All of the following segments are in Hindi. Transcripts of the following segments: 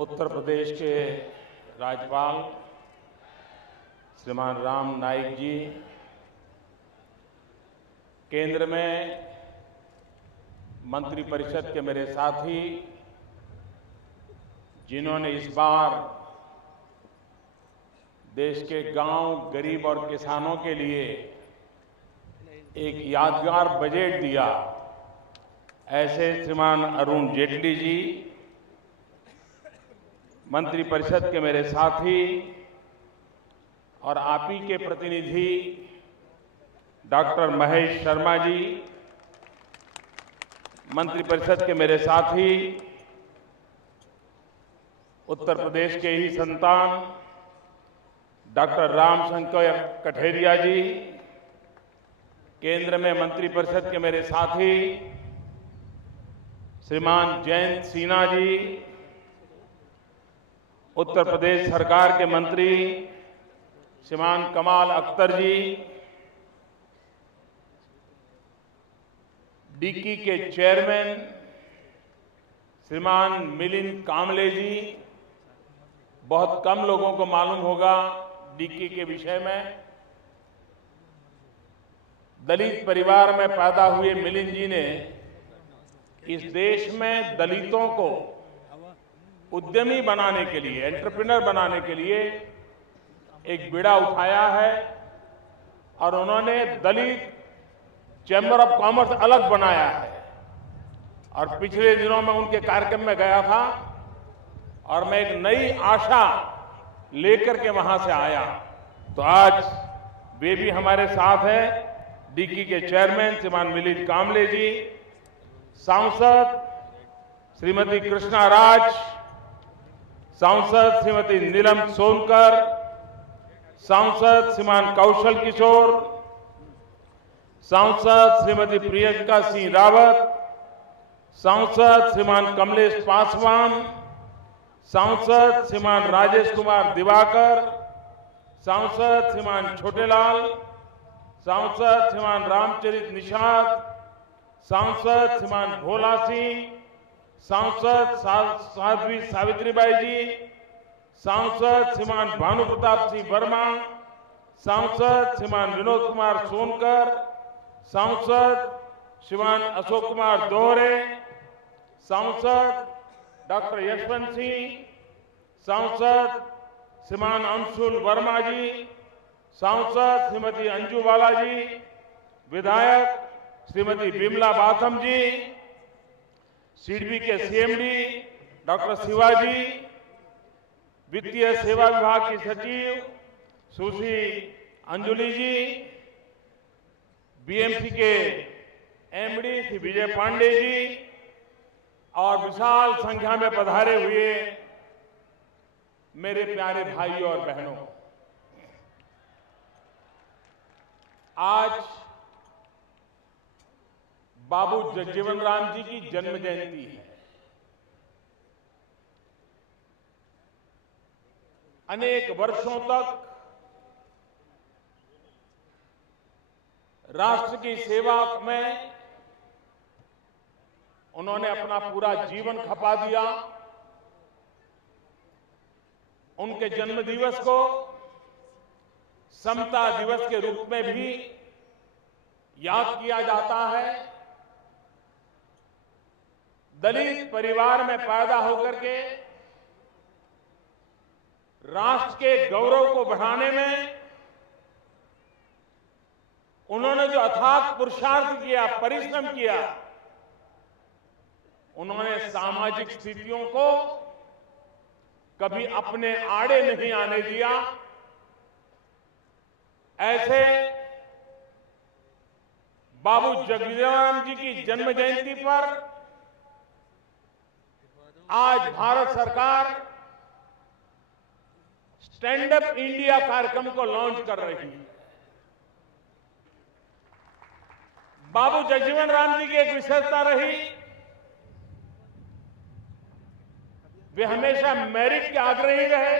उत्तर प्रदेश के राज्यपाल श्रीमान राम नाईक जी, केंद्र में मंत्रिपरिषद के मेरे साथी, जिन्होंने इस बार देश के गांव, गरीब और किसानों के लिए एक यादगार बजट दिया, ऐसे श्रीमान अरुण जेटली जी, मंत्रिपरिषद के मेरे साथी और आप ही के प्रतिनिधि डॉक्टर महेश शर्मा जी, मंत्रिपरिषद के मेरे साथी, उत्तर प्रदेश के ही संतान डॉक्टर रामशंकर कठेरिया जी, केंद्र में मंत्रिपरिषद के मेरे साथी श्रीमान जयंत सिन्हा जी, उत्तर प्रदेश सरकार के मंत्री श्रीमान कमाल अख्तर जी, डिक्की के चेयरमैन श्रीमान मिलिंद कामले जी। बहुत कम लोगों को मालूम होगा डिक्की के विषय में। दलित परिवार में पैदा हुए मिलिंद जी ने इस देश में दलितों को उद्यमी बनाने के लिए, एंटरप्रेन्योर बनाने के लिए एक बीड़ा उठाया है और उन्होंने दलित चैम्बर ऑफ कॉमर्स अलग बनाया है। और पिछले दिनों में उनके कार्यक्रम में गया था और मैं एक नई आशा लेकर के वहां से आया। तो आज वे भी हमारे साथ हैं, डिक्की के चेयरमैन श्रीमान मिलिंद कामले जी, सांसद श्रीमती कृष्णा राज, सांसद श्रीमती नीलम सोनकर, सांसद श्रीमान कौशल किशोर, सांसद श्रीमती प्रियंका सिंह रावत, सांसद श्रीमान कमलेश पासवान, सांसद श्रीमान राजेश कुमार दिवाकर, सांसद श्रीमान छोटेलाल, सांसद श्रीमान रामचरित निषाद, सांसद श्रीमान भोला सिंह, सांसद साध्वी सावित्रीबाई जी, सांसद श्रीमान भानु प्रताप सिंह वर्मा, सांसद श्रीमान विनोद कुमार सोनकर, सांसद श्रीमान अशोक कुमार दोहरे, सांसद डॉक्टर यशवंत सिंह, सांसद श्रीमान अंशुल वर्मा जी, सांसद श्रीमती अंजू बाला जी, विधायक श्रीमती बिमला बाथम जी, सिडबी के सीएमडी डॉक्टर शिवाजी, वित्तीय सेवा विभाग की सचिव सुश्री अंजुली जी, बीएमसी के एमडी श्री विजय पांडे जी और विशाल संख्या में पधारे हुए मेरे प्यारे भाइयों और बहनों, आज बाबू जगजीवन राम जी की जन्म जयंती है। अनेक वर्षों तक राष्ट्र की सेवा में उन्होंने अपना पूरा जीवन खपा दिया। उनके जन्म दिवस को समता दिवस के रूप में भी याद किया जाता है। दलित परिवार में पैदा होकर के राष्ट्र के गौरव को बढ़ाने में उन्होंने जो अथाक पुरुषार्थ किया, परिश्रम किया, उन्होंने सामाजिक स्थितियों को कभी अपने आड़े नहीं आने दिया। ऐसे बाबू जगजीवन राम जी की जन्म जयंती पर आज भारत सरकार स्टैंड अप इंडिया कार्यक्रम को लॉन्च कर रही है। बाबू जगजीवन राम जी की एक विशेषता रही, वे हमेशा मेरिट के आग्रही रहे।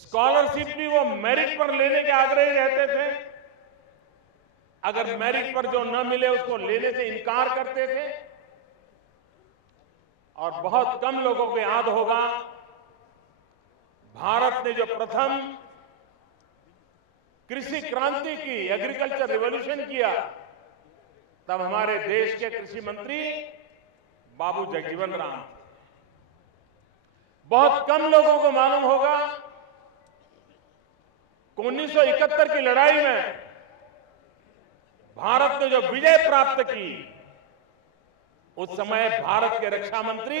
स्कॉलरशिप भी वो मेरिट पर लेने के आग्रही रहते थे। अगर मेरिट पर जो न मिले उसको लेने से इनकार करते थे। और बहुत कम लोगों को याद होगा, भारत ने जो प्रथम कृषि क्रांति की, एग्रीकल्चर रिवॉल्यूशन किया, तब हमारे देश के कृषि मंत्री बाबू जगजीवन राम थे। बहुत कम लोगों को मालूम होगा कि 1971 की लड़ाई में भारत ने जो विजय प्राप्त की, उस समय भारत के रक्षा मंत्री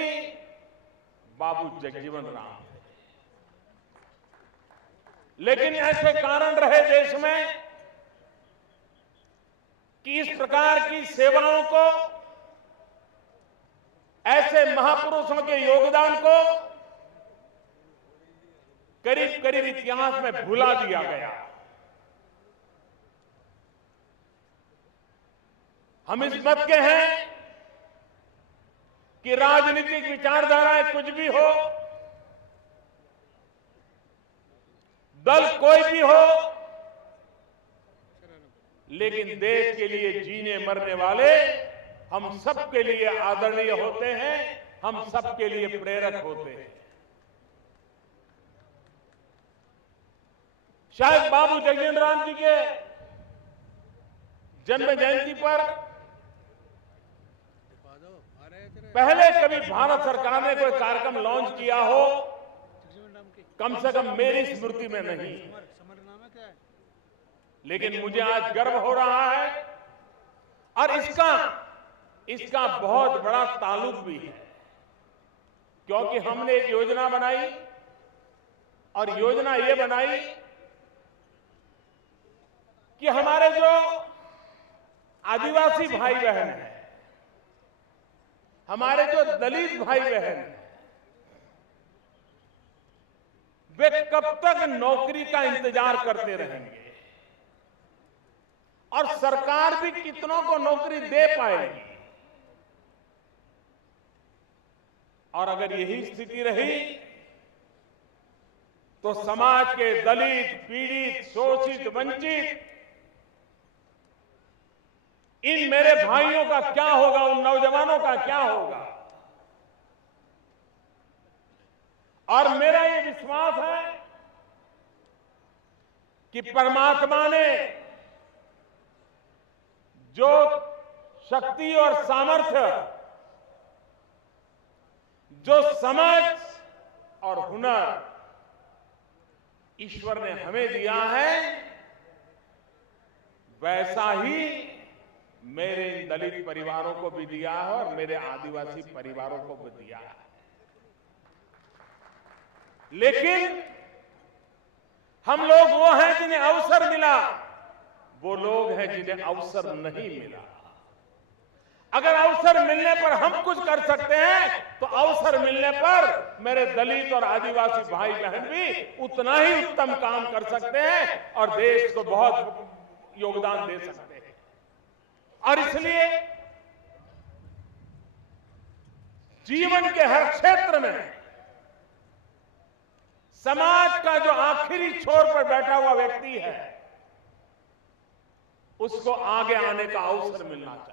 बाबू जगजीवन राम थे। लेकिन ऐसे कारण रहे देश में कि इस प्रकार की सेवाओं को, ऐसे महापुरुषों के योगदान को करीब करीब इतिहास में भुला दिया गया। हम इस मत के हैं कि राजनीतिक विचारधाराएं कुछ भी हो, दल कोई भी हो, लेकिन देश के लिए जीने मरने वाले हम सबके लिए आदरणीय होते हैं, हम सबके लिए प्रेरक होते हैं। शायद बाबू जगजीवन राम जी के जन्म जयंती पर पहले कभी भारत सरकार ने कोई कार्यक्रम लॉन्च किया हो, कम से कम मेरी स्मृति में नहीं। लेकिन मुझे आज गर्व हो रहा है, और इसका बहुत बड़ा ताल्लुक भी है, क्योंकि हमने एक योजना बनाई, और योजना ये बनाई कि हमारे जो आदिवासी भाई बहन हैं, हमारे जो दलित भाई बहन हैं, वे कब तक नौकरी का इंतजार करते रहेंगे, और सरकार भी कितनों को नौकरी दे पाएगी। और अगर यही स्थिति रही तो समाज के दलित, पीड़ित, शोषित, वंचित इन मेरे भाइयों का क्या होगा, उन नौजवानों का क्या होगा। और मेरा ये विश्वास है कि परमात्मा ने जो शक्ति और सामर्थ्य, जो समझ और हुनर ईश्वर ने हमें दिया है, वैसा ही मेरे दलित परिवारों को भी दिया है और मेरे आदिवासी परिवारों को भी दिया है। लेकिन हम लोग वो हैं जिन्हें अवसर मिला, वो लोग हैं जिन्हें अवसर नहीं मिला। अगर अवसर मिलने पर हम कुछ कर सकते हैं, तो अवसर मिलने पर मेरे दलित और आदिवासी भाई बहन भी उतना ही उत्तम काम कर सकते हैं और देश को बहुत योगदान दे सकते हैं। और इसलिए जीवन के हर क्षेत्र में समाज का जो आखिरी छोर पर बैठा हुआ व्यक्ति है, उसको आगे आने का अवसर मिलना चाहिए।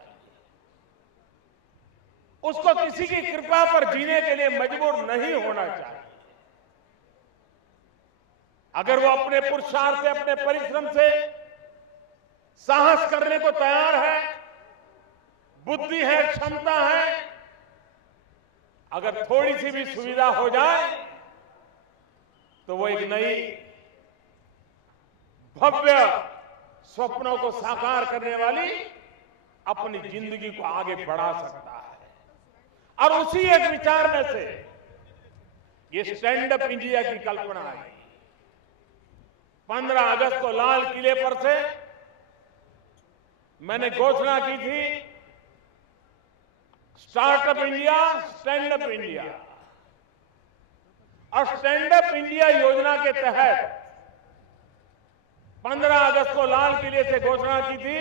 उसको किसी की कृपा पर जीने के लिए मजबूर नहीं होना चाहिए। अगर वो अपने पुरुषार्थ से, अपने परिश्रम से साहस करने को तैयार है, बुद्धि है, क्षमता है, अगर थोड़ी सी भी सुविधा हो जाए तो वो एक नई भव्य स्वप्नों को साकार करने वाली अपनी जिंदगी को आगे बढ़ा सकता है। और उसी एक विचार में से ये स्टैंड अप इंडिया की कल्पना आई। 15 अगस्त को लाल किले पर से मैंने घोषणा की थी, startup India, stand up India. और स्टैंड अप इंडिया योजना के तहत 15 अगस्त को लाल किले से घोषणा की थी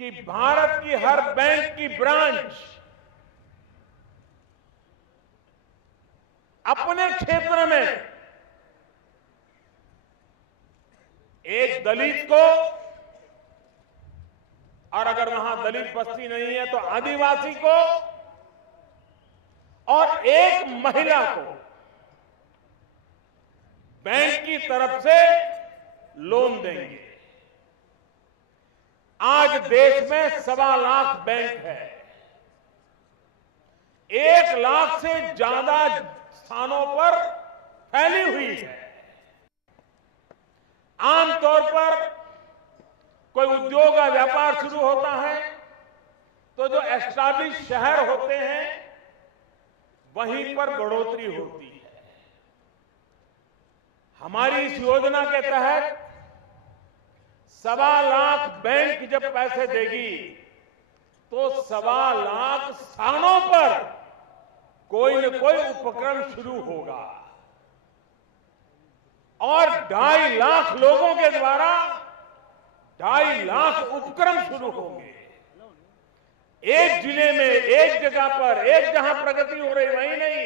कि भारत की हर बैंक की ब्रांच अपने क्षेत्र में एक दलित को, और अगर वहां दलित बस्ती नहीं है तो आदिवासी को और एक महिला को बैंक की तरफ से लोन देंगे। आज देश में 1.25 लाख बैंक है। 1 लाख से ज्यादा स्थानों पर फैली हुई है। आमतौर पर कोई उद्योग या व्यापार शुरू होता है तो जो एस्टैब्लिश शहर होते हैं वहीं पर बढ़ोतरी होती है। हमारी इस योजना के तहत 1.25 लाख बैंक जब पैसे देगी तो 1.25 लाख स्थानों पर कोई न कोई उपक्रम शुरू होगा और 2.5 लाख लोगों के द्वारा 2.5 लाख उपक्रम शुरू होंगे। एक जिले में, एक जगह पर, एक जहां प्रगति हो रही वहीं नहीं,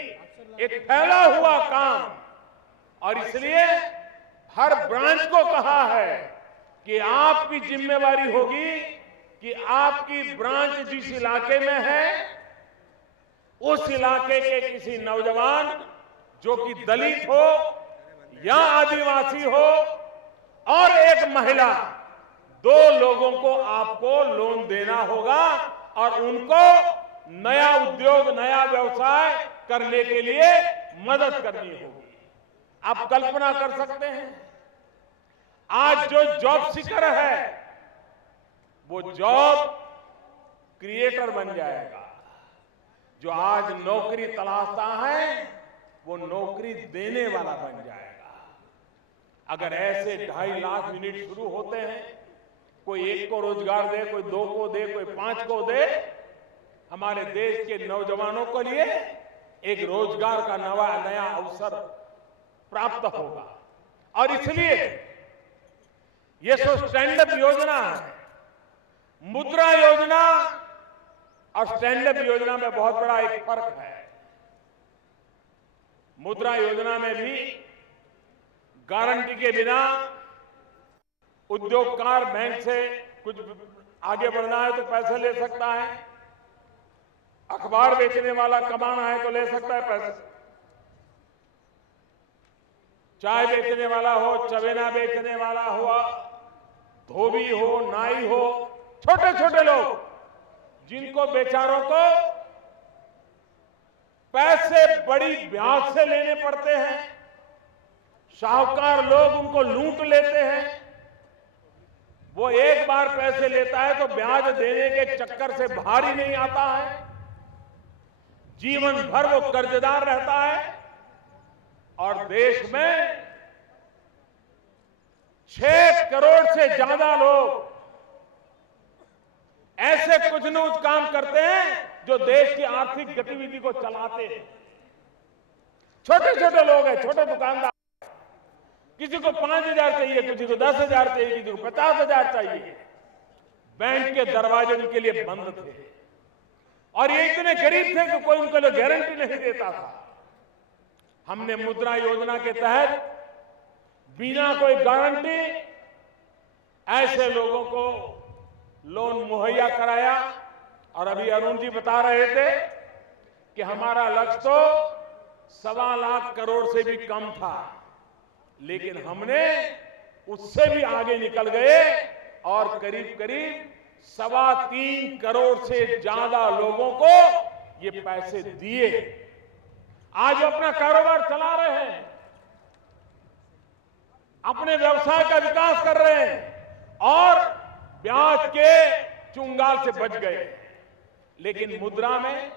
एक फैला हुआ काम। और इसलिए हर ब्रांच को कहा है कि आपकी जिम्मेवारी होगी कि आपकी ब्रांच जिस इलाके में है उस इलाके के किसी नौजवान जो कि दलित हो या आदिवासी हो और एक महिला, 2 लोगों को आपको लोन देना होगा और उनको नया उद्योग, नया व्यवसाय करने के लिए मदद करनी होगी। आप कल्पना कर सकते हैं आज जो जॉब सीकर है वो जॉब क्रिएटर बन जाएगा। जो आज नौकरी तलाशता है वो नौकरी देने वाला बन जाएगा। अगर ऐसे 2.5 लाख यूनिट शुरू होते हैं, कोई 1 को रोजगार दे, कोई 2 को दे, कोई 5 को दे, हमारे देश के नौजवानों के लिए एक रोजगार का नया अवसर प्राप्त होगा। और इसलिए ये जो स्टैंड अप योजना है, मुद्रा योजना और स्टैंड अप योजना में बहुत बड़ा एक फर्क है। मुद्रा योजना में भी गारंटी के बिना उद्योगकार बैंक से कुछ आगे बढ़ना है तो पैसे ले सकता है। अखबार बेचने वाला कमाना है तो ले सकता है पैसे। चाय बेचने वाला हो, चवेना बेचने वाला हुआ, धोबी हो, नाई हो, छोटे छोटे लोग जिनको बेचारों को पैसे बड़ी ब्याज से लेने पड़ते हैं, शाहूकार लोग उनको लूट लेते हैं, वो एक बार पैसे लेता है तो ब्याज देने के चक्कर से बाहर ही नहीं आता है। जीवन भर वो कर्जदार रहता है। और देश में 6 करोड़ से ज्यादा लोग ऐसे कुछ न कुछ काम करते हैं जो देश की आर्थिक गतिविधि को चलाते हैं। छोटे छोटे लोग हैं, छोटे दुकानदार, किसी को 5,000 चाहिए, किसी को 10,000 चाहिए, किसी को 50,000 चाहिए। बैंक के दरवाजे उनके लिए बंद थे और ये इतने गरीब थे कि कोई उनको लिए गारंटी नहीं देता था। हमने मुद्रा योजना के तहत बिना कोई गारंटी ऐसे लोगों को लोन मुहैया कराया। और अभी अरुण जी बता रहे थे कि हमारा लक्ष्य तो 1.25 लाख करोड़ से भी कम था, लेकिन हमने उससे भी आगे निकल गए और करीब करीब 3.25 करोड़ से ज्यादा लोगों को ये पैसे दिए। आज वो अपना कारोबार चला रहे हैं, अपने व्यवसाय का विकास कर रहे हैं और ब्याज के चुंगाल से बच गए। लेकिन मुद्रा में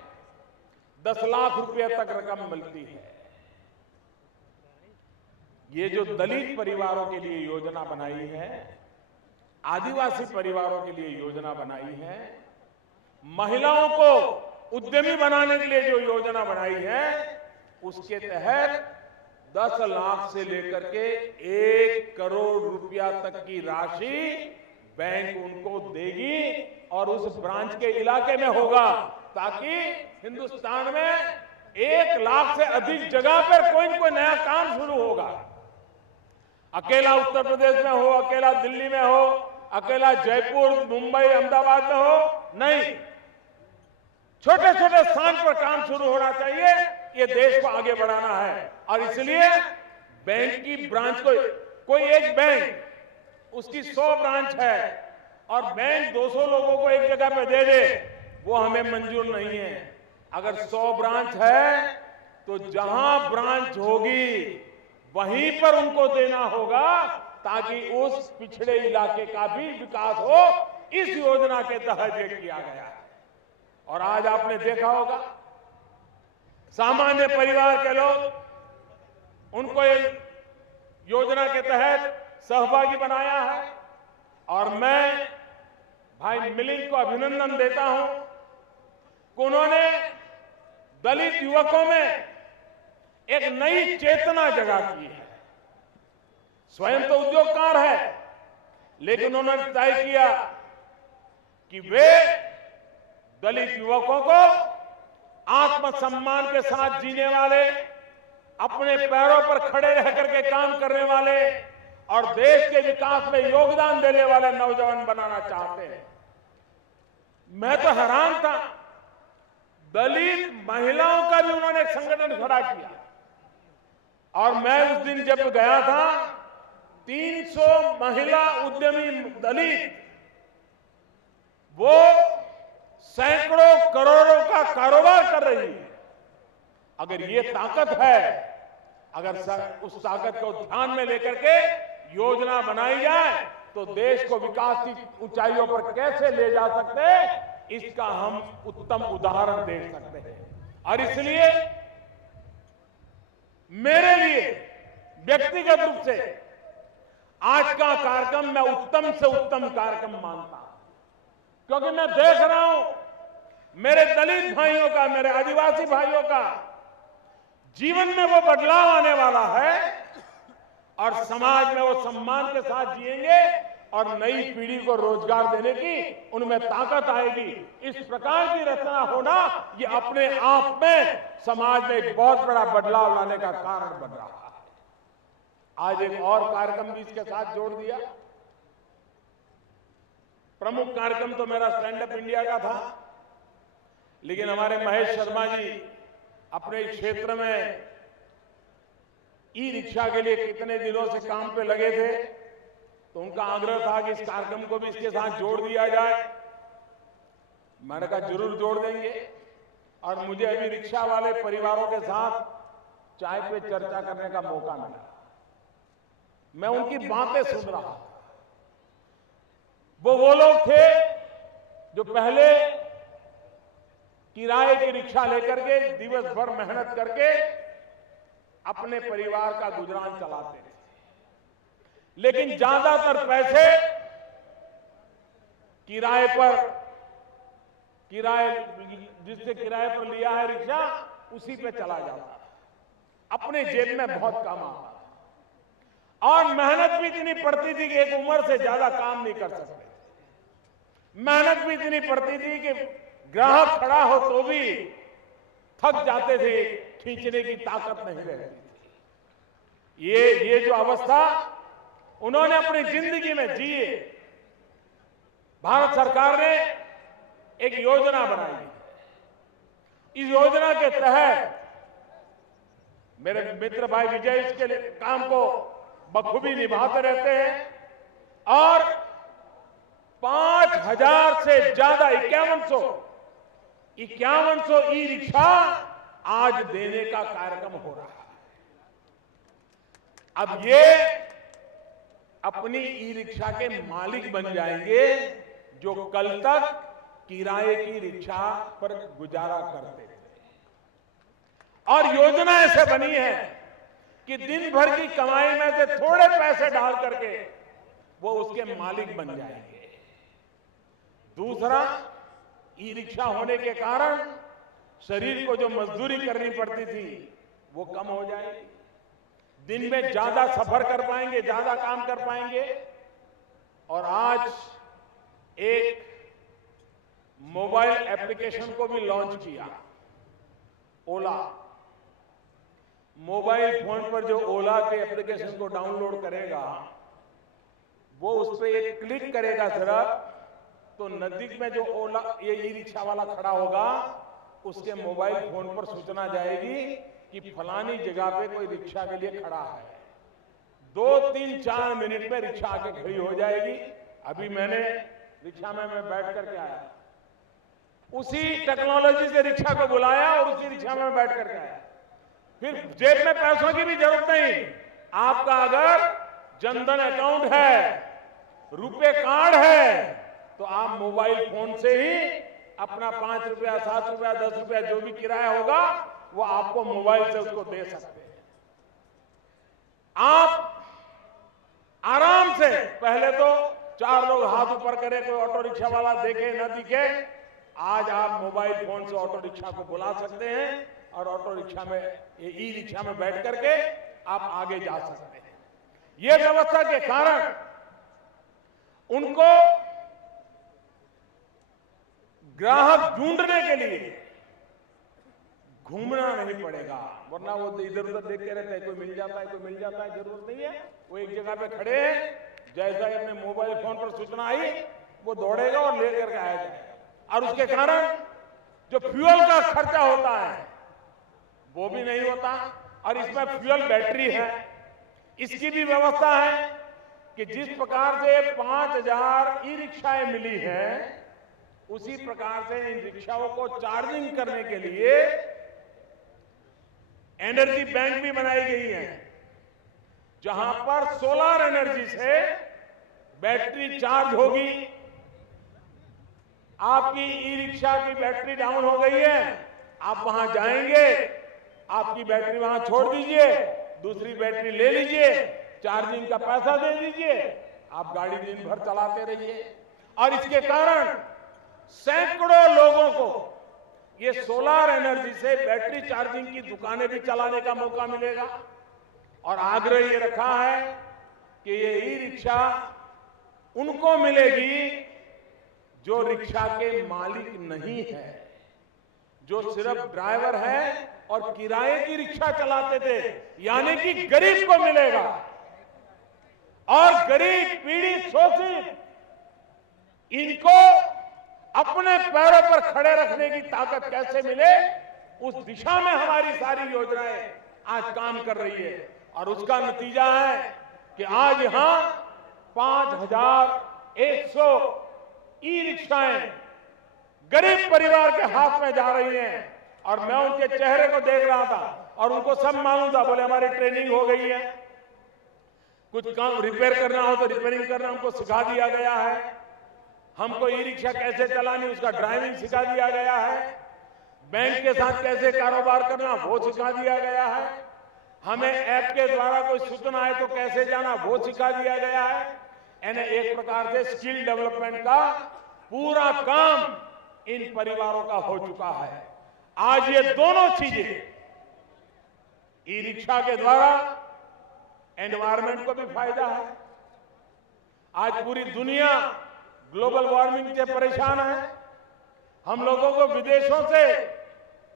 10 लाख रुपए तक रकम मिलती है। ये जो दलित परिवारों के लिए योजना बनाई है, आदिवासी परिवारों के लिए योजना बनाई है, महिलाओं को उद्यमी बनाने के लिए जो योजना बनाई है, उसके तहत 10 लाख से लेकर के 1 करोड़ रुपया तक की राशि बैंक उनको देगी और उस ब्रांच के इलाके में होगा, ताकि हिंदुस्तान में 1 लाख से अधिक जगह पर कोई न कोई नया काम शुरू होगा। अकेला उत्तर प्रदेश में हो, अकेला दिल्ली में हो, अकेला जयपुर, मुंबई, अहमदाबाद में हो, नहीं। छोटे छोटे स्थान पर काम शुरू होना चाहिए। ये देश को आगे बढ़ाना है और इसलिए बैंक की ब्रांच को, कोई एक बैंक उसकी 100 ब्रांच है और बैंक 200 लोगों को एक जगह पे दे दे, वो हमें मंजूर नहीं है। अगर 100 ब्रांच है तो जहां ब्रांच होगी वहीं पर उनको देना होगा, ताकि उस पिछड़े इलाके का भी विकास हो। इस योजना के तहत ये किया गया है। और आज आपने देखा होगा सामान्य परिवार के लोग, उनको इस योजना के तहत सहभागी बनाया है। और मैं भाई मिलिंद को अभिनंदन देता हूं कि उन्होंने दलित युवकों में एक नई चेतना जगा की है। स्वयं तो उद्योगकार है, लेकिन उन्होंने तय किया कि वे दलित युवकों को आत्मसम्मान के साथ जीने वाले, अपने पैरों पर खड़े रह करके काम करने वाले और देश के विकास में योगदान देने वाले नौजवान बनाना चाहते हैं। मैं तो हैरान था, दलित महिलाओं का भी उन्होंने एक संगठन खड़ा किया। और मैं उस दिन जब गया था, 300 महिला उद्यमी दलित, वो सैकड़ों करोड़ों का कारोबार कर रही है। अगर ये ताकत है, अगर उस ताकत को ध्यान में लेकर के योजना बनाई जाए तो देश को विकास की ऊंचाइयों पर कैसे ले जा सकते हैं, इसका हम उत्तम उदाहरण देख सकते हैं। और इसलिए मेरे लिए व्यक्तिगत रूप से आज का कार्यक्रम मैं उत्तम से उत्तम कार्यक्रम मानता हूं, क्योंकि मैं देख रहा हूं मेरे दलित भाइयों का, मेरे आदिवासी भाइयों का जीवन में वो बदलाव आने वाला है और समाज में वो सम्मान के साथ जिएंगे और नई पीढ़ी को रोजगार देने की उनमें ताकत आएगी। इस प्रकार की रचना होना, ये अपने आप में समाज में एक बहुत बड़ा बदलाव लाने का कारण बन रहा है। आज एक और कार्यक्रम भी इसके साथ जोड़ दिया। प्रमुख कार्यक्रम तो मेरा स्टैंड अप इंडिया का था, लेकिन हमारे महेश शर्मा जी अपने क्षेत्र में ई रिक्शा के लिए कितने दिनों से काम पे लगे थे, तो उनका आग्रह था कि इस कार्यक्रम को भी इसके साथ जोड़ दिया जाए। मैंने कहा जरूर जोड़ देंगे। और मुझे अभी रिक्शा वाले परिवारों के साथ चाय पे चर्चा करने का मौका मिला। मैं उनकी बातें सुन रहा था। वो लोग थे जो पहले किराए की रिक्शा लेकर के दिवस भर मेहनत करके अपने परिवार का गुजरान चलाते थे, लेकिन ज्यादातर पैसे जिससे किराए पर लिया है रिक्शा, उसी पे चला जाता, अपने जेब में बहुत कम आता। और मेहनत भी इतनी पड़ती थी कि एक उम्र से ज्यादा काम नहीं कर सकते। मेहनत भी इतनी पड़ती थी कि ग्राहक खड़ा हो तो भी थक जाते थे, खींचने की ताकत नहीं रहती थी। ये जो अवस्था उन्होंने अपनी जिंदगी में जिए। भारत सरकार ने एक योजना बनाई। इस योजना के तहत मेरे मित्र भाई विजय इसके काम को बखूबी निभाते रहते हैं और 5000 से ज्यादा 5100 ई रिक्शा आज देने का कार्यक्रम हो रहा है। अब ये अपनी ई रिक्शा के मालिक बन जाएंगे, जो कल तक किराए की रिक्शा पर गुजारा करते थे। और योजना ऐसे बनी है कि दिन भर की कमाई में से थोड़े पैसे डाल करके वो उसके मालिक बन जाएंगे। दूसरा, ई रिक्शा होने के कारण शरीर को जो मजदूरी करनी पड़ती थी वो कम हो जाएगी। दिन में ज्यादा सफर कर पाएंगे, ज्यादा काम कर पाएंगे। और आज एक मोबाइल एप्लीकेशन को भी लॉन्च किया, ओला। मोबाइल फोन पर जो ओला के एप्लीकेशन को डाउनलोड करेगा, वो उस पर एक क्लिक करेगा सिर्फ, तो नजदीक में जो ओला ये ई रिक्शा वाला खड़ा होगा उसके मोबाइल फोन पर सूचना जाएगी कि फलानी जगह पे कोई रिक्शा के लिए खड़ा है। 2-3-4 मिनट में रिक्शा आके खड़ी हो जाएगी। अभी मैंने रिक्शा में मैं बैठ करके आया, उसी टेक्नोलॉजी से रिक्शा को बुलाया और उसी रिक्शा में बैठ करके आया। फिर जेब में पैसों की भी जरूरत नहीं। आपका अगर जनधन अकाउंट है, रुपए कार्ड है, तो आप मोबाइल फोन से ही अपना 5 रुपया, 7 रुपया, 10 रुपया जो भी किराया होगा वो आपको मोबाइल से उसको दे सकते हैं। आप आराम से, पहले तो 4 लोग हाथ ऊपर करे, कोई ऑटो रिक्शा वाला देखे न दिखे, आज आप मोबाइल फोन से ऑटो रिक्शा को बुला सकते हैं और ऑटो रिक्शा में, ये ई रिक्शा में बैठ करके आप आगे जा सकते हैं। ये व्यवस्था के कारण उनको ग्राहक ढूंढने के लिए घूमना नहीं पड़ेगा, वरना वो इधर उधर देखते रहते हैं, कोई मिल जाता है, कोई मिल जाता है। जरूरत नहीं है, वो एक जगह पे खड़े हैं, जैसा ही अपने मोबाइल फोन पर सूचना आई वो दौड़ेगा और लेकर के आएगा। और उसके कारण जो फ्यूल का खर्चा होता है वो भी नहीं होता। और इसमें फ्यूल बैटरी है, इसकी भी व्यवस्था है कि जिस प्रकार से 5000 ई रिक्शाएं मिली हैं, उसी प्रकार से इन रिक्शाओं को चार्जिंग करने के लिए एनर्जी बैंक भी बनाई गई है, जहां पर सोलर एनर्जी से बैटरी चार्ज होगी। आपकी ई रिक्शा की बैटरी डाउन हो गई है, आप वहां जाएंगे, आपकी बैटरी वहां छोड़ दीजिए, दूसरी बैटरी ले लीजिए, चार्जिंग का पैसा दे दीजिए, आप गाड़ी दिन भर चलाते रहिए। और इसके कारण सैकड़ों लोगों को ये सोलर एनर्जी से बैटरी चार्जिंग की दुकानें भी चलाने का मौका मिलेगा। और आग्रह ये रखा है कि ये ई रिक्शा उनको मिलेगी जो रिक्शा के मालिक नहीं है, जो सिर्फ ड्राइवर है और किराए की रिक्शा चलाते थे, यानी कि गरीब को मिलेगा। और गरीब, पीड़ित, शोषित, इनको अपने पैरों पर खड़े रखने की ताकत कैसे मिले, उस दिशा में हमारी सारी योजनाएं आज काम कर रही है। और उसका नतीजा है कि आज यहां 5100 ई रिक्शाएं गरीब परिवार के हाथ में जा रही हैं। और मैं उनके चेहरे को देख रहा था और उनको सब मालूम था, बोले हमारी ट्रेनिंग हो गई है, कुछ काम रिपेयर करना हो तो रिपेयरिंग करना हमको सिखा दिया गया है, हमको ई रिक्शा कैसे चलानी उसका ड्राइविंग सिखा दिया गया है, बैंक के साथ कैसे कारोबार करना वो सिखा दिया गया है, हमें ऐप के द्वारा कोई सूचना आए तो कैसे जाना वो सिखा दिया गया है। यानी एक प्रकार से स्किल डेवलपमेंट का पूरा काम इन परिवारों का हो चुका है। आज ये दोनों चीजें, ई रिक्शा के द्वारा एनवायरमेंट को भी फायदा है। आज पूरी दुनिया ग्लोबल वार्मिंग से परेशान है, हम लोगों को विदेशों से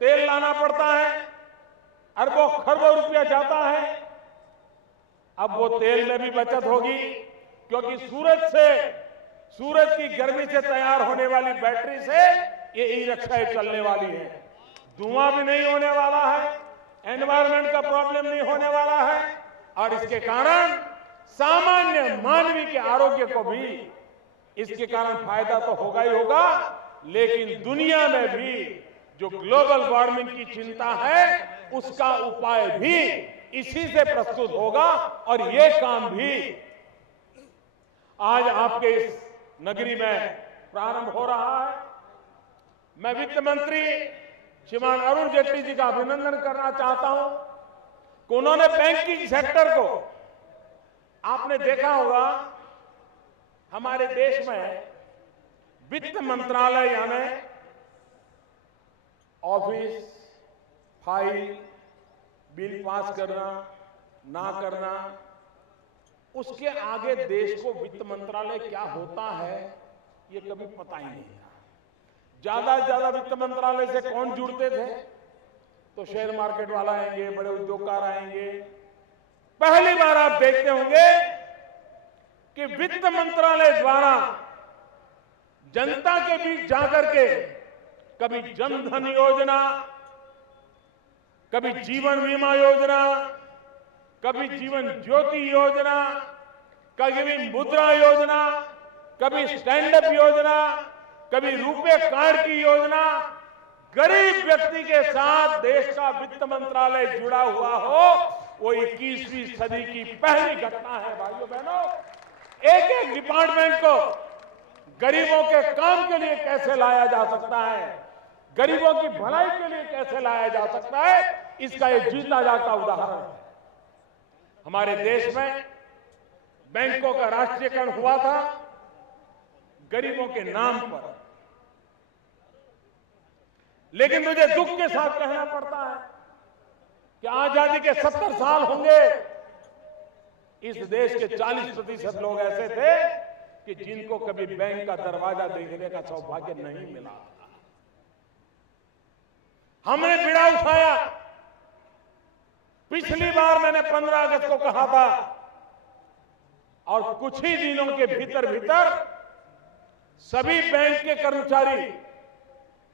तेल लाना पड़ता है, अरबों खरबों रुपया जाता है। अब वो तेल में भी बचत होगी, क्योंकि सूरज की गर्मी से तैयार होने वाली बैटरी से ये ई रिक्शाएं चलने वाली है। धुआं भी नहीं होने वाला है, एनवायरमेंट का प्रॉब्लम नहीं होने वाला है, और इसके कारण सामान्य मानवी के आरोग्य को भी इसके कारण फायदा तो होगा ही होगा, लेकिन दुनिया में भी जो ग्लोबल वार्मिंग की चिंता है उसका उपाय भी इसी से प्रस्तुत होगा। और ये काम भी आज आपके इस नगरी में प्रारंभ हो रहा है। मैं वित्त मंत्री श्रीमान अरुण जेटली जी का अभिनंदन करना चाहता हूं कि उन्होंने बैंकिंग सेक्टर को, आपने देखा होगा हमारे देश में वित्त मंत्रालय यानी ऑफिस, फाइल, बिल पास करना ना करना, उसके आगे देश को वित्त मंत्रालय क्या होता है ये कभी पता ही नहीं था। ज्यादा से ज्यादा वित्त मंत्रालय से कौन जुड़ते थे? तो शेयर मार्केट वाला आएंगे, बड़े उद्योगकार आएंगे। पहली बार आप देखते होंगे कि वित्त मंत्रालय द्वारा जनता के बीच जाकर के कभी जन धन योजना, कभी जीवन बीमा योजना, कभी जीवन ज्योति योजना, कभी मुद्रा योजना, कभी स्टैंड अप योजना, कभी रुपे कार्ड की योजना। गरीब व्यक्ति के साथ देश का वित्त मंत्रालय जुड़ा हुआ हो, वो 21वीं सदी की पहली घटना है। भाइयों बहनों, एक एक डिपार्टमेंट को गरीबों के काम के लिए कैसे लाया जा सकता है, गरीबों की भलाई के लिए कैसे लाया जा सकता है, इसका एक जीता जाता उदाहरण है। हमारे देश में बैंकों का राष्ट्रीयकरण हुआ था गरीबों के नाम पर, लेकिन मुझे दुख के साथ कहना पड़ता है कि आजादी के 70 साल होंगे, इस देश के 40% लोग ऐसे थे कि जिनको कभी बैंक का दरवाजा देखने का सौभाग्य नहीं मिला। हमने बीड़ा उठाया। पिछली बार मैंने 15 अगस्त को कहा था, और कुछ ही दिनों के भीतर भीतर सभी बैंक के कर्मचारी,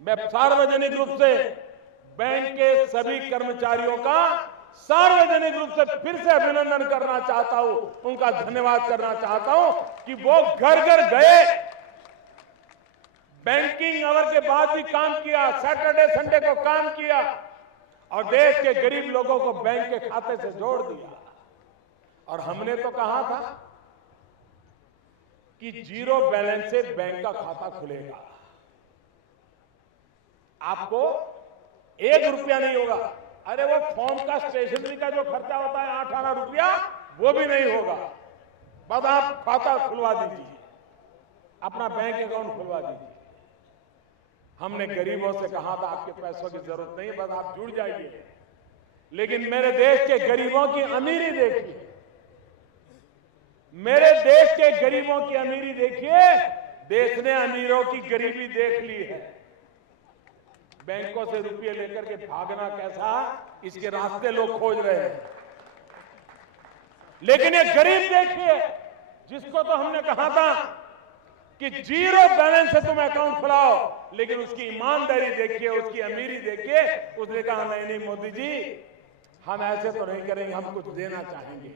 मैं सार्वजनिक रूप से बैंक के सभी कर्मचारियों का सार्वजनिक रूप से फिर से अभिनंदन करना चाहता हूं, उनका धन्यवाद करना चाहता हूं कि वो घर घर गए, बैंकिंग आवर के बाद भी काम किया, सैटरडे संडे को काम किया और देश के गरीब लोगों को बैंक के खाते से जोड़ दिया। और हमने तो कहा था कि जीरो बैलेंस से बैंक का खाता खुलेगा, आपको 1 रुपया नहीं होगा। अरे वो फॉर्म का स्टेशनरी का जो खर्चा होता है 8-8 रुपया, वो भी नहीं होगा। बस आप खाता खुलवा दीजिए, अपना बैंक अकाउंट खुलवा दीजिए। हमने गरीबों से कहा था आपके पैसों की जरूरत नहीं, बस आप जुड़ जाइए। लेकिन मेरे देश के गरीबों की अमीरी देखिए, मेरे देश के गरीबों की अमीरी देखिए। देश ने अमीरों की गरीबी देख ली है। बैंकों से रुपये लेकर के भागना कैसा, इसके रास्ते लोग खोज रहे हैं। लेकिन ये गरीब देखिए, जिसको तो हमने कहा था कि जीरो बैलेंस से तुम अकाउंट खुलाओ, लेकिन उसकी ईमानदारी देखिए, उसकी अमीरी देखिए। उसने कहा नहीं मोदी जी, हम ऐसे तो नहीं करेंगे, हम कुछ देना चाहेंगे।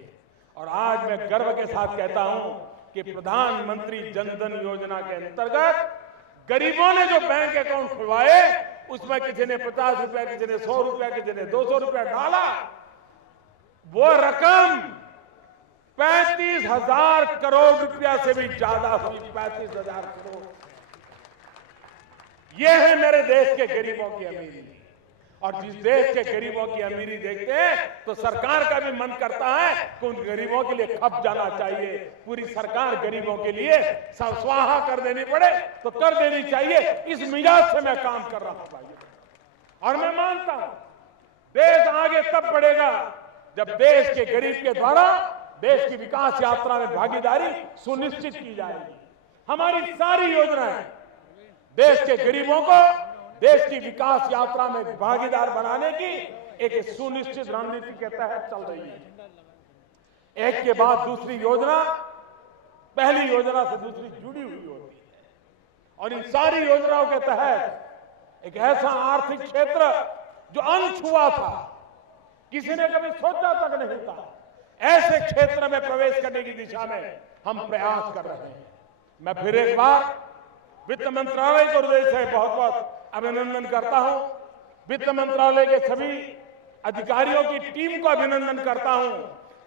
और आज मैं गर्व के साथ कहता हूं कि प्रधानमंत्री जनधन योजना के अंतर्गत गरीबों ने जो बैंक अकाउंट खुलवाए, उसमें किसी ने 50 रुपया, किसी ने 100 रुपया, किसी ने 200 रुपया डाला। वो रकम 35,000 करोड़ रुपया से भी ज्यादा हुई। 35,000 करोड़। ये है मेरे देश के गरीबों की अमीरी। और जिस देश के गरीबों की अमीरी देखते हैं तो सरकार का भी मन करता है कि उन गरीबों के लिए खप जाना चाहिए। पूरी सरकार गरीबों के लिए स्वाहा कर देनी पड़े तो कर देनी चाहिए। इस मिजाज से मैं काम कर रहा हूं। और मैं मानता हूं देश आगे तब बढ़ेगा जब देश के गरीब के द्वारा देश की विकास यात्रा में भागीदारी सुनिश्चित की जाएगी। हमारी सारी योजनाएं देश के गरीबों को देश की विकास यात्रा में भागीदार बनाने की एक सुनिश्चित रणनीति के तहत चल रही है। एक के बाद दूसरी योजना, पहली योजना से दूसरी जुड़ी हुई होती है। और इन सारी योजनाओं के तहत एक ऐसा आर्थिक क्षेत्र जो अनछुआ था, किसी ने कभी सोचा तक नहीं था, ऐसे क्षेत्र में प्रवेश करने की दिशा में हम प्रयास कर रहे हैं। मैं फिर एक बार वित्त मंत्रालय को हृदय से बहुत बहुत अभिनंदन करता हूं। वित्त मंत्रालय के सभी अधिकारियों की टीम को अभिनंदन करता हूं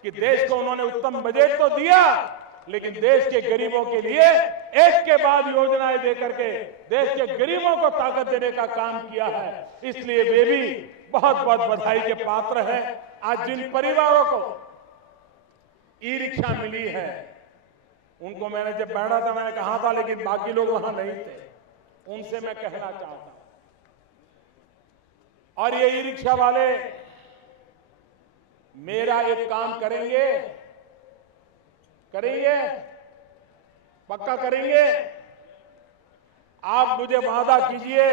कि देश को उन्होंने उत्तम बजट तो दिया, लेकिन देश के गरीबों के लिए एक के बाद योजनाएं देकर के देश के गरीबों को ताकत देने का काम किया है। इसलिए वे भी बहुत बहुत बधाई के पात्र हैं। आज जिन परिवारों को ई रिक्शा मिली है, उनको मैंने जब बैठा था मैंने कहा था, लेकिन बाकी लोग वहां नहीं थे, उनसे मैं कहना चाहता हूं। और ये ई रिक्शा वाले मेरा एक काम करेंगे, करेंगे, पक्का करेंगे। आप मुझे वादा कीजिए,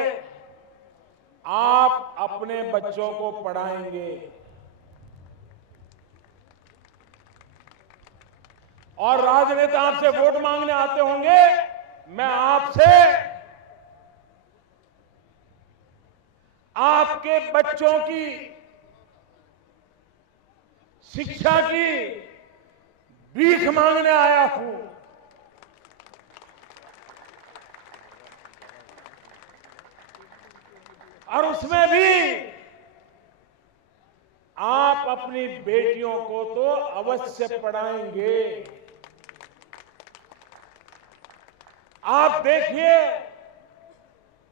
आप अपने बच्चों को पढ़ाएंगे और राजनेता आपसे वोट मांगने आते होंगे, मैं आपसे आपके बच्चों की शिक्षा की भीख मांगने आया हूं। और उसमें भी आप अपनी बेटियों को तो अवश्य पढ़ाएंगे। आप देखिए,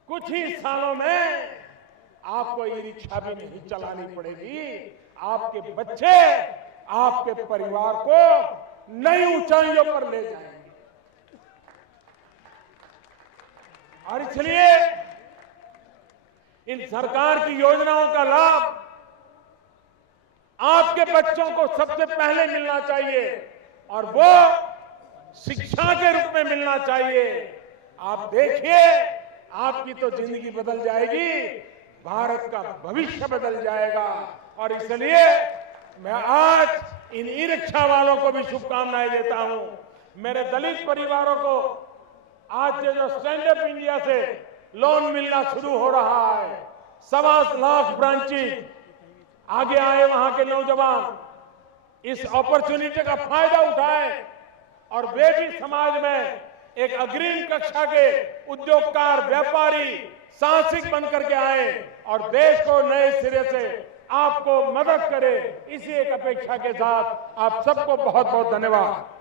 कुछ ही सालों में आपको ये रिक्शा भी नहीं चलानी पड़ेगी। आपके बच्चे आपके परिवार को नई ऊंचाइयों पर ले जाएंगे। और इसलिए इन सरकार की योजनाओं का लाभ आपके बच्चों को सबसे पहले मिलना चाहिए और वो शिक्षा के रूप में मिलना चाहिए। आप देखिए, आपकी तो जिंदगी बदल जाएगी, भारत का भविष्य बदल जाएगा। और इसलिए मैं आज इन ई रिक्शा वालों को भी शुभकामनाएं देता हूं। मेरे दलित परिवारों को आज जो स्टैंड अप इंडिया से लोन मिलना शुरू हो रहा है, 1.25 लाख ब्रांचेज आगे आए, वहां के नौजवान इस अपॉर्चुनिटी का फायदा उठाएं और वे भी समाज में एक अग्रिम कक्षा के उद्योगकार, व्यापारी, साहसिक बनकर के आए और देश को नए सिरे से आपको मदद करे। इसी एक अपेक्षा के साथ आप सबको बहुत बहुत धन्यवाद।